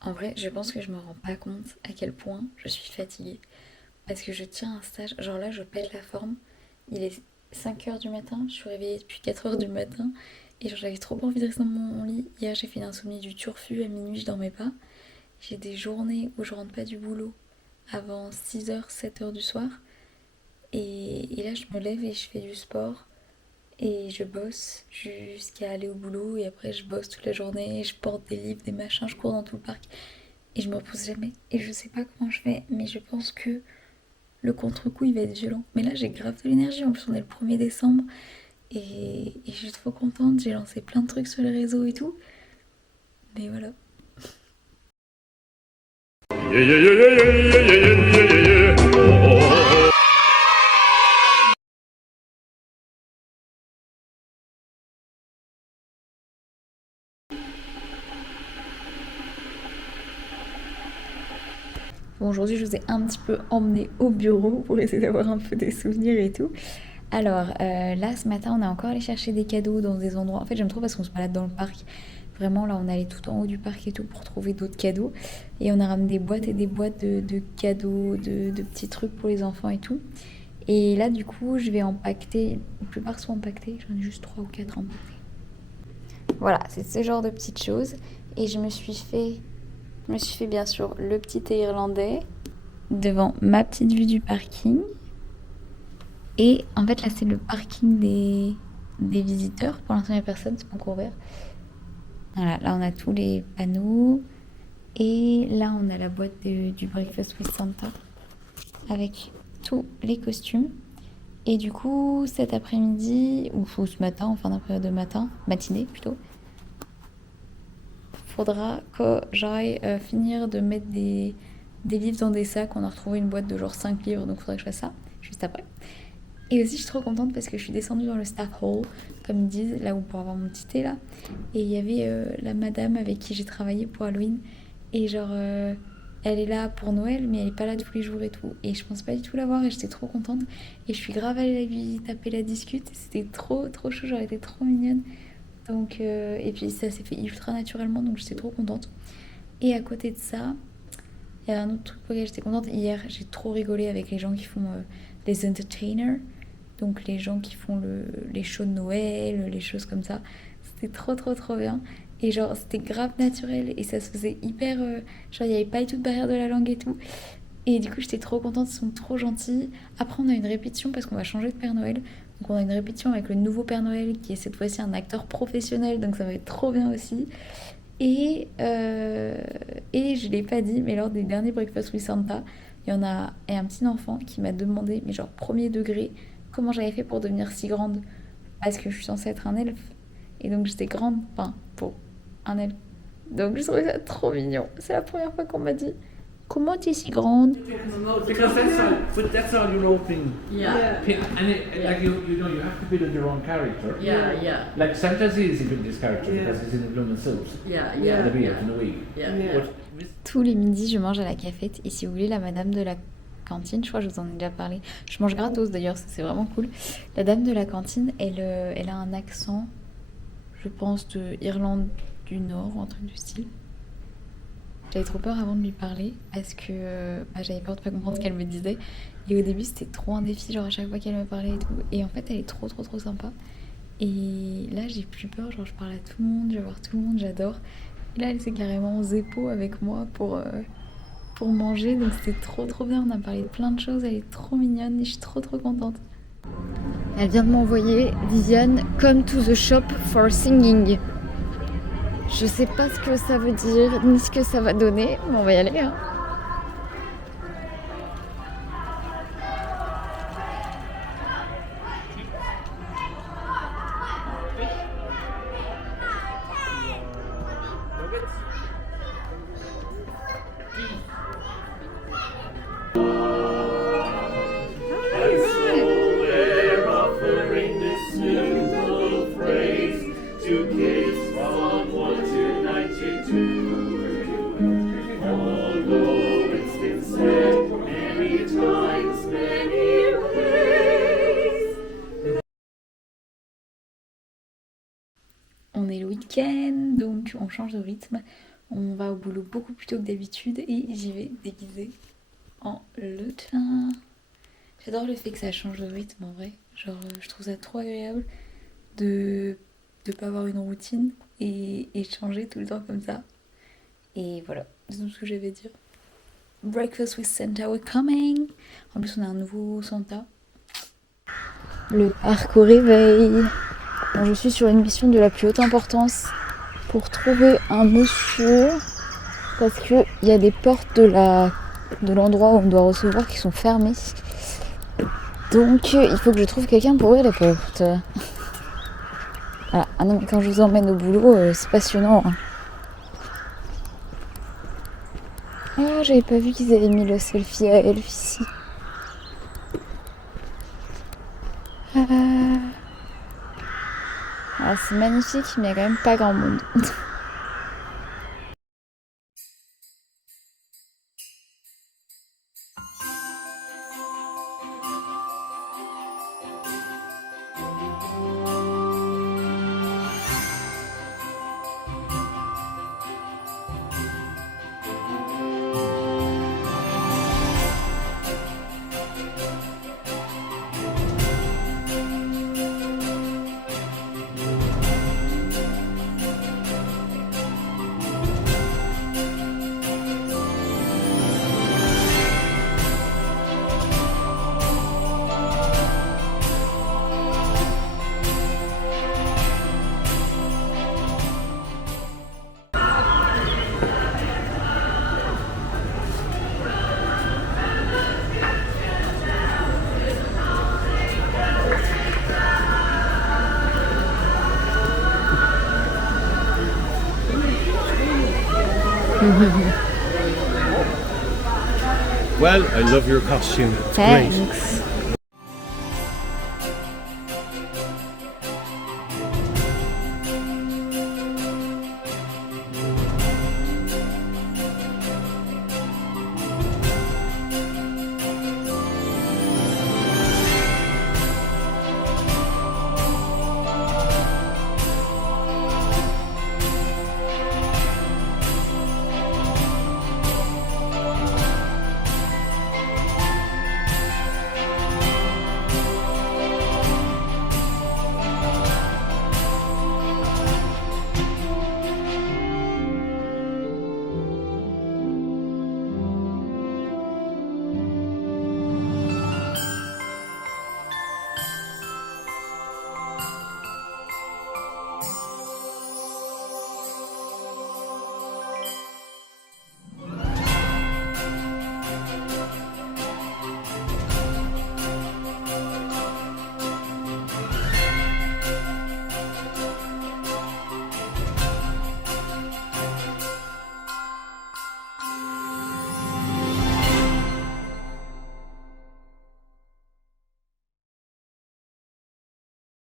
En vrai, je pense que je me rends pas compte à quel point je suis fatiguée. Parce que je tiens un stage, genre là je pète la forme. Il est 5 heures du matin, je suis réveillée depuis 4 heures du matin. Et genre j'avais trop pas envie de rester dans mon lit. Hier j'ai fait une insomnie du turfu, à minuit je dormais pas. J'ai des journées où je rentre pas du boulot avant 6 heures, 7 heures du soir. Et là je me lève et je fais du sport. Et je bosse jusqu'à aller au boulot. Et après je bosse toute la journée, je porte des livres, des machins, je cours dans tout le parc. Et je me repose jamais. Et je sais pas comment je fais, mais je pense que le contre-coup il va être violent. Mais là j'ai grave de l'énergie, en plus on est le 1er décembre et je suis trop contente, j'ai lancé plein de trucs sur les réseaux et tout. Mais voilà. Yeah, yeah, yeah, yeah, yeah, yeah, yeah, yeah, yeah, yeah. Oh, oh, oh. Bon, aujourd'hui je vous ai un petit peu emmené au bureau pour essayer d'avoir un peu des souvenirs et tout. Alors là ce matin on est encore allé chercher des cadeaux dans des endroits. En fait j'aime trop parce qu'on se balade dans le parc. Vraiment là on est allé tout en haut du parc et tout pour trouver d'autres cadeaux. Et on a ramené des boîtes et des boîtes de cadeaux, de petits trucs pour les enfants et tout. Et là, du coup, je vais empaqueter. La plupart sont empaquetés. J'en ai juste 3 ou 4 empaquetés. Voilà, c'est ce genre de petites choses. Et je me suis fait bien sûr le petit thé irlandais devant ma petite vue du parking. Et en fait, là, c'est le parking des visiteurs. Pour l'instant, il n'y a personne, c'est pas encore ouvert. Voilà, là, on a tous les panneaux. Et là, on a la boîte du Breakfast with Santa avec tous les costumes. Et du coup, cet après-midi, ou ce matin, en fin d'après-midi de matin, matinée plutôt, faudra que j'aille finir de mettre des livres dans des sacs. On a retrouvé une boîte de genre 5 livres, donc faudrait que je fasse ça juste après. Et aussi, je suis trop contente parce que je suis descendue dans le staff hall, comme ils disent, là où pour avoir mon petit thé là. Et il y avait la madame avec qui j'ai travaillé pour Halloween. Et genre, elle est là pour Noël, mais elle est pas là tous les jours et tout. Et je pense pas du tout la voir et j'étais trop contente. Et je suis grave allée lui taper la discute. C'était trop, trop chaud, j'aurais été trop mignonne. Donc, et puis ça s'est fait ultra naturellement, donc j'étais trop contente. Et à côté de ça, il y a un autre truc pour lequel j'étais contente. Hier, j'ai trop rigolé avec les gens qui font les entertainers. Donc les gens qui font les shows de Noël, les choses comme ça. C'était trop trop trop bien. Et genre c'était grave naturel et ça se faisait hyper... genre il n'y avait pas du tout de barrière de la langue et tout. Et du coup j'étais trop contente, ils sont trop gentils. Après on a une répétition parce qu'on va changer de Père Noël. Donc on a une répétition avec le nouveau Père Noël qui est cette fois-ci un acteur professionnel. Donc ça va être trop bien aussi. Et je l'ai pas dit, mais lors des derniers Breakfast with Santa, il y en a un petit enfant qui m'a demandé, mais genre 1er degré, comment j'avais fait pour devenir si grande. Parce que je suis censée être un elfe. Et donc j'étais grande, enfin, pour un elfe. Donc je trouvais ça trop mignon. C'est la première fois qu'on m'a dit, comment tu es si grande? Because that's all your own thing. Yeah. And like you have to build your own character. Yeah. Like sometimes it's easy to build this character because he's in the blooming suit. Yeah. And the beard and the wig. Yeah. But Tous les midis, je mange à la cafette. Et si vous voulez, la madame de la cantine, je crois que je vous en ai déjà parlé. Je mange gratos d'ailleurs, ça c'est vraiment cool. La dame de la cantine, elle a un accent, je pense, de Irlande du Nord ou un truc du style. J'avais trop peur avant de lui parler parce que j'avais peur de pas comprendre ce qu'elle me disait. Et au début, c'était trop un défi, genre à chaque fois qu'elle me parlait et tout. Et en fait, elle est trop, trop, trop sympa. Et là, j'ai plus peur, genre je parle à tout le monde, je vais voir tout le monde, j'adore. Et là, elle s'est carrément zépo avec moi pour manger, donc c'était trop, trop bien. On a parlé de plein de choses, elle est trop mignonne et je suis trop, trop contente. Elle vient de m'envoyer, Viviane, come to the shop for singing. Je sais pas ce que ça veut dire, ni ce que ça va donner, mais on va y aller, hein. We're offering this simple phrase to kids from 1 to 92. Although it's been said many times, many ways. On est le week-end, donc on change de rythme. On va au boulot beaucoup plus tôt que d'habitude et j'y vais déguisée en lutin. J'adore le fait que ça change de rythme en vrai. Genre, je trouve ça trop agréable de pas avoir une routine et changer tout le temps comme ça. Et voilà, c'est tout ce que j'avais à dire. Breakfast with Santa, we're coming! En plus, on a un nouveau Santa. Le parc au réveil. Bon, je suis sur une mission de la plus haute importance pour trouver un monsieur parce qu'il y a des portes de l'endroit où on doit recevoir qui sont fermées. Donc, il faut que je trouve quelqu'un pour ouvrir les portes. Voilà. Ah non, quand je vous emmène au boulot, c'est passionnant. Hein. Oh, j'avais pas vu qu'ils avaient mis le selfie à Elf ici. Ah, c'est magnifique, mais il n'y a quand même pas grand monde. Well, I love your costume. It's Thanks. great.